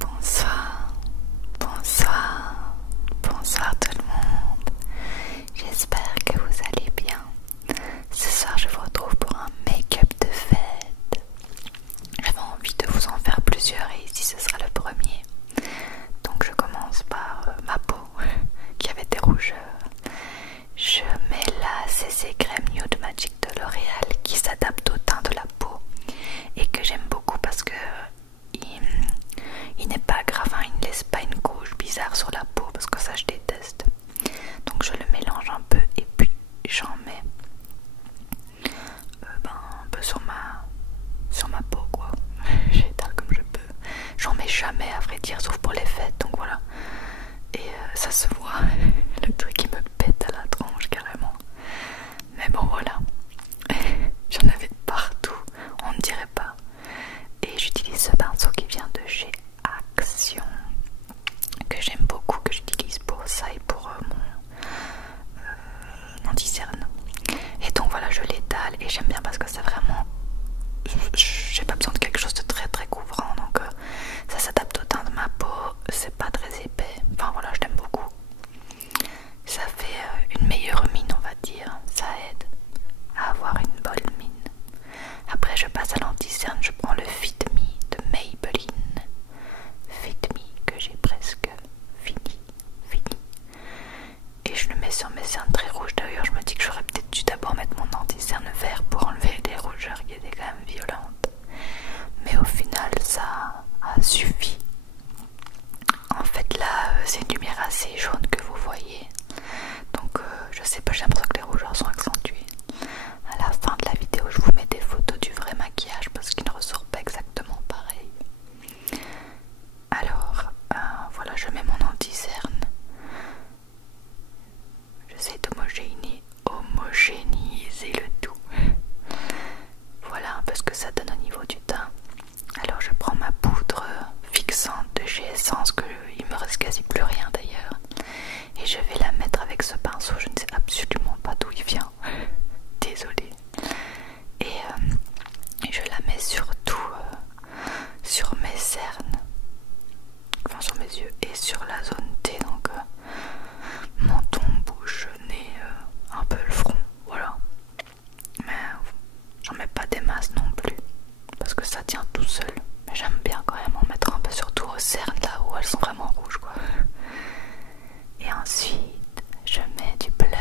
Bonsoir, bonsoir, bonsoir tout le monde. J'espère que vous allez bien. Ce soir je vous retrouve pour un make-up de fête. J'avais envie de vous en faire plusieurs et ici ce sera le premier. Donc je commence par ma peau qui avait des rougeurs. Je mets la CC Crème Nude Magic de L'Oréal qui s'adapte au teint de la peau et que j'aime beaucoup parce que il n'est pas grave, hein, il ne laisse pas une couche bizarre sur la peau parce que ça je déteste. Donc je le mélange un peu et puis j'en mets un peu sur ma peau quoi. J'étale comme je peux. J'en mets jamais à vrai dire sauf pour les fêtes, donc voilà. Et ça se voit, le truc qui me pète à la tronche carrément. Mais bon voilà, j'en avais partout, on ne dirait pas. Et j'utilise ce pinceau qui vient de chez Action, que j'aime beaucoup, que j'utilise pour ça et pour mon anti-cerne. Et donc voilà, je l'étale et j'aime bien parce que c'est vraiment, j'ai pas besoin de quelque chose de très très couvrant, donc ça s'adapte au teint de ma peau, c'est pas très épais, enfin voilà, je l'aime beaucoup. Ça fait une meilleure mine on va dire, ça aide à avoir une bonne mine. Après je passe à l'anti-cerne, je prends le Fit Me de Maybelline. Fit Me que j'ai presque fini. Et je le mets sur mes cernes très rouges. D'ailleurs je me dis que j'aurais peut-être dû d'abord mettre mon anti-cerne vert pour enlever les rougeurs qui étaient quand même violentes. Mais au final ça a suffi. En fait là c'est une lumière assez jaune que vous voyez. Donc je sais pas, j'ai l'impression que les rougeurs sont accentuées. À la fin de la vidéo je vous mets des photos du vrai maquillage parce qu'il ne ressort pas exactement pareil. Alors voilà, je mets mon anti-cerne. J'essaie d'homogénéiser le tout. Voilà un peu ce que ça donne au niveau du teint. Alors je prends ma poudre fixante de chez Essence, que il me reste quasi plus rien d'ailleurs. Et je vais la mettre avec ce pinceau, je ne sais absolument pas d'où il vient. Désolée. Et je la mets surtout sur mes cernes, enfin sur mes yeux et sur la zone T, donc menton, bouche, nez, un peu le front, voilà. Mais j'en mets pas des masses non plus parce que ça tient tout seul. Mais j'aime bien quand même en mettre un peu surtout aux cernes là où elles sont vraiment rouges quoi. Et ensuite je mets du blush.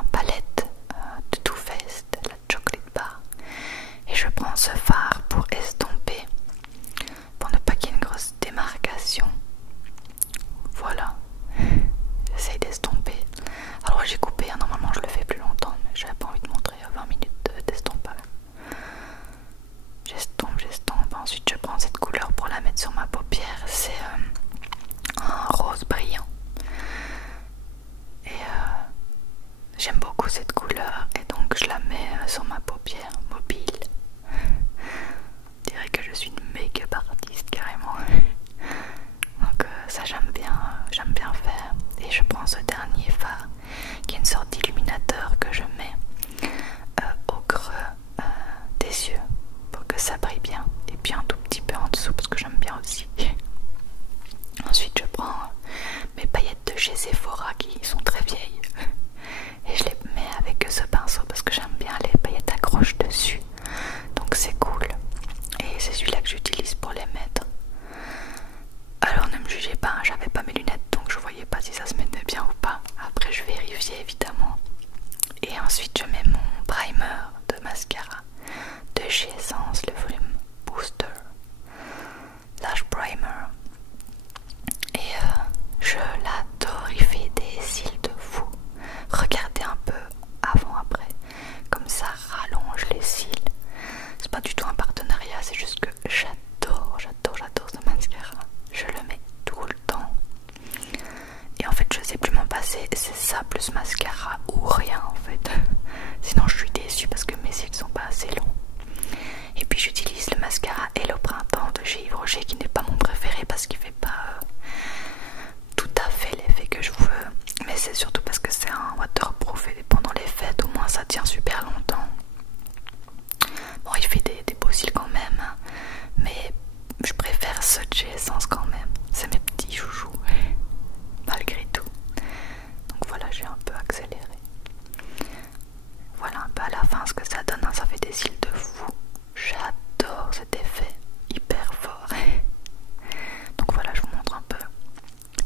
ma palette de Too Faced, la Chocolate Bar, et je prends ce fard pour estomper, pour ne pas qu'il y ait une grosse démarcation. Voilà, j'essaye d'estomper. Alors j'ai coupé, hein, normalement je le fais plus longtemps, mais j'avais pas envie de montrer 20 minutes d'estompage. J'estompe, ensuite je prends cette couleur pour la mettre sur ma paupière, c'est un rose brillant. Et j'aime beaucoup cette couleur et donc je la mets sur ma paupière mobile. Je dirais que je suis une make-up artiste carrément. Donc ça j'aime bien faire. Et je prends ce dernier fard qui est une sorte d'illuminateur que je mets au creux des yeux pour que ça brille bien, et puis un tout petit peu en dessous parce que j'aime bien aussi. Ensuite je prends mes paillettes de chez Sephora qui sont très vieilles et je les mets avec ce pinceau parce que j'aime bien, les paillettes accrochent dessus, donc c'est cool, et c'est celui-là que j'utilise pour les mettre. Alors ne me jugez pas, hein, j'avais pas mes lunettes donc je voyais pas si ça se mettait bien ou pas. Après je vérifiais évidemment. Et ensuite je mets mon primer de mascara de chez Essence, le volume Booster Lash Primer. Et je l'adore, il fait des cils de fou. Regardez un peu avant-après, comme ça rallonge les cils. C'est pas du tout un partenariat, c'est juste que j'adore ce mascara. Je le mets tout le temps. Et en fait je sais plus m'en passer, c'est ça plus mascara ou rien en fait. Sinon je suis déçue parce que mes cils sont pas assez longs. Et puis j'utilise le mascara Hello Printemps de chez Yves Rocher qui n'est pas mon préféré parce qu'il fait pas tout à fait l'effet que je veux. Mais c'est surtout parce que c'est un waterproof et pendant les fêtes au moins ça tient super longtemps. Bon il fait des beaux cils quand même, hein, mais je préfère ceux de chez Essence quand même. C'est mes petits chouchous malgré tout. Donc voilà, j'ai un peu accéléré. Voilà un peu à la fin ce que ça donne, hein, ça fait des cils de fou. J'adore cet effet hyper fort. Donc voilà, je vous montre un peu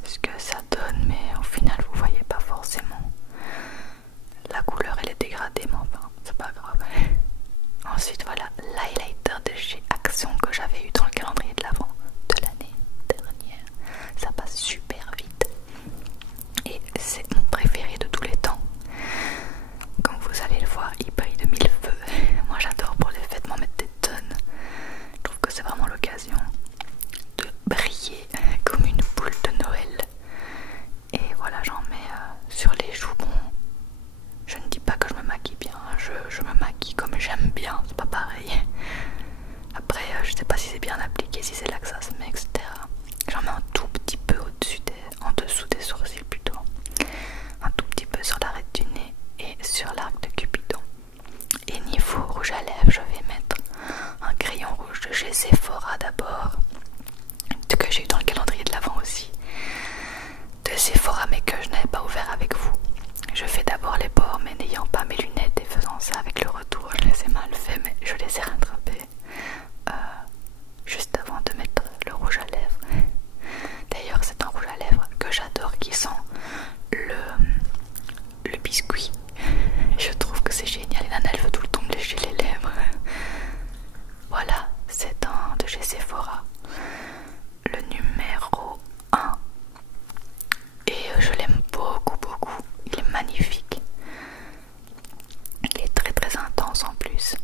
ce que ça donne, mais au final vous voyez pas forcément. La couleur elle est dégradée, mais enfin c'est pas grave. Ensuite voilà, l'highlighter de chez Action que j'avais eu dans le calendrier de l'Avent de l'année dernière. Ça passe super vite et c'est mon préféré de tous les temps. Comme vous allez le voir, il brille de mille feux. Moi j'adore pour les fêtes m'en mettre des tonnes. Je trouve que c'est vraiment l'occasion de briller comme une boule de Noël. Et voilà, j'en mets sur les joues. Bon, je ne dis pas que je me maquille bien, je me maquille comme j'aime bien, c'est pas pareil. Après, je sais pas si c'est bien appliqué, si c'est là que ça se met, etc. J'en mets un tout petit peu en dessous des sourcils plutôt. Un tout petit peu sur l'arête du nez et sur l'arc de Cupidon. Et niveau rouge à lèvres, je vais mettre un crayon rouge de chez Sephora d'abord, que j'ai eu dans le calendrier de l'Avent aussi, de Sephora mais que je n'avais pas ouvert avec vous. Je fais d'abord les pores, mais n'ayant pas mes lunettes et faisant ça avec le retour, je les ai mal fait, mais je les ai rattrapés juste avant de mettre le rouge à lèvres. D'ailleurs c'est un rouge à lèvres que j'adore qui sent le biscuit. Je trouve que c'est génial et Nana elle veut tout le temps me lécher les lèvres. Voilà, c'est un de chez Sephora, le numéro 1. Et je l'aime beaucoup, il est magnifique. Il est très intense en plus.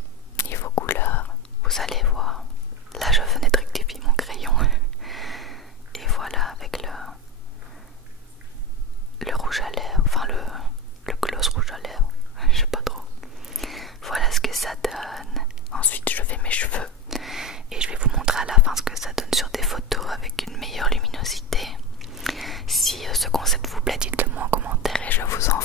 Niveau couleur, vous allez voir. Là je venais de rectifier mon crayon. Et voilà avec le rouge à lèvres, enfin le gloss rouge à lèvres, je sais pas trop. Voilà ce que ça donne. Ensuite je fais mes cheveux et je vais vous montrer à la fin ce que ça donne sur des photos avec une meilleure luminosité. Si ce concept vous plaît, dites-le moi en commentaire et je vous en